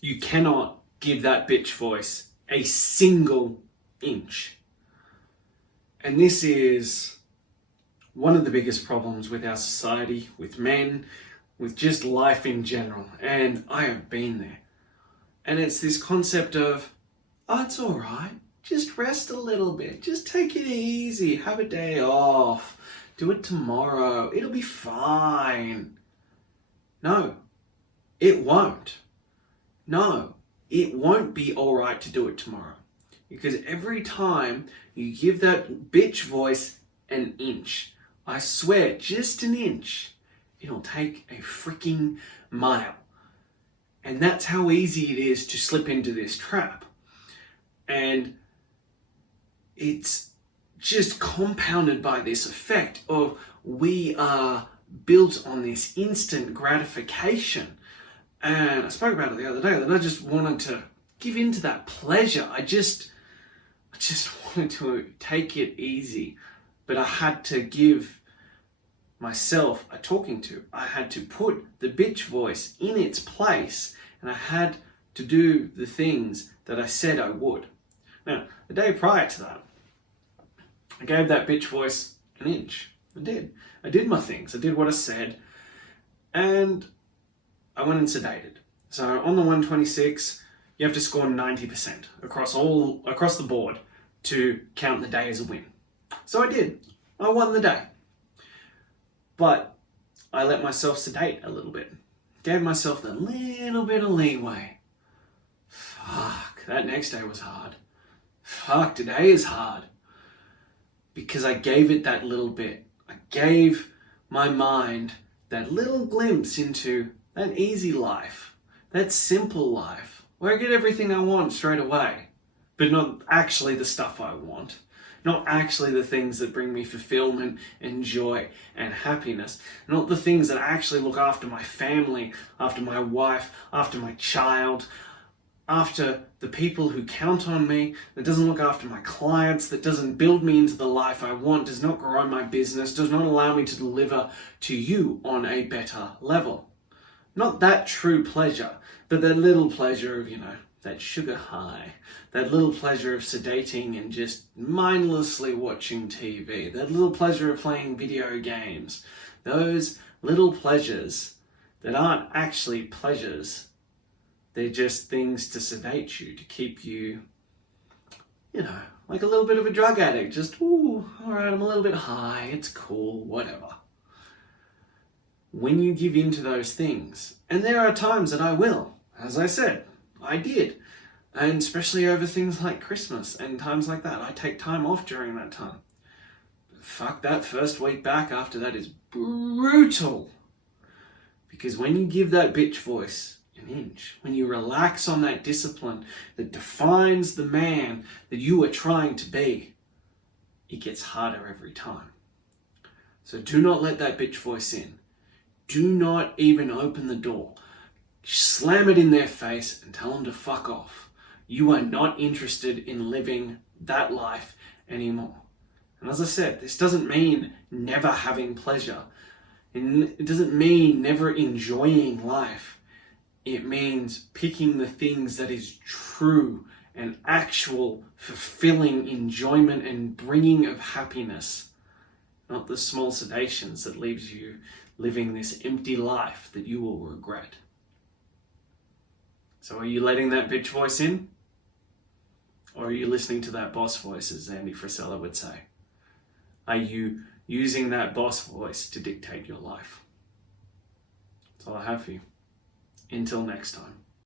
You cannot give that bitch voice a single inch. And this is one of the biggest problems with our society, with men, with just life in general. And I have been there. And it's this concept of, oh, it's all right. Just rest a little bit. Just take it easy. Have a day off. Do it tomorrow. It'll be fine. No, it won't. No, it won't be all right to do it tomorrow. Because every time you give that bitch voice an inch, I swear, just an inch, it'll take a freaking mile. And that's how easy it is to slip into this trap. And it's just compounded by this effect of we are built on this instant gratification. And I spoke about it the other day that I just wanted to give into that pleasure. I just wanted to take it easy. But I had to give myself a talking to. I had to put the bitch voice in its place, and I had to do the things that I said I would. Now, the day prior to that, I gave that bitch voice an inch. I did. I did my things. I did what I said. And I went and sedated. So on the 126, you have to score 90% across the board to count the day as a win. So I did. I won the day. But I let myself sedate a little bit. Gave myself a little bit of leeway. Fuck, that next day was hard. Fuck, today is hard. Because I gave it that little bit. I gave my mind that little glimpse into that easy life, that simple life, where I get everything I want straight away, but not actually the stuff I want. Not actually the things that bring me fulfillment and joy and happiness. Not the things that actually look after my family, after my wife, after my child, after the people who count on me, that doesn't look after my clients, that doesn't build me into the life I want, does not grow my business, does not allow me to deliver to you on a better level. Not that true pleasure, but that little pleasure of, that sugar high, that little pleasure of sedating and just mindlessly watching TV, that little pleasure of playing video games, those little pleasures that aren't actually pleasures. They're just things to sedate you, to keep you, like a little bit of a drug addict. Just, ooh, all right, I'm a little bit high, it's cool, whatever. When you give in to those things, and there are times that I will, as I said, I did, and especially over things like Christmas and times like that, I take time off during that time. But fuck, that first week back after that is brutal. Because when you give that bitch voice an inch, when you relax on that discipline that defines the man that you are trying to be, it gets harder every time. So do not let that bitch voice in. Do not even open the door. Slam it in their face and tell them to fuck off. You are not interested in living that life anymore. And as I said, this doesn't mean never having pleasure. It doesn't mean never enjoying life. It means picking the things that is true and actual fulfilling enjoyment and bringing of happiness. Not the small sedations that leaves you living this empty life that you will regret. So are you letting that bitch voice in? Or are you listening to that boss voice, as Andy Frisella would say? Are you using that boss voice to dictate your life? That's all I have for you. Until next time.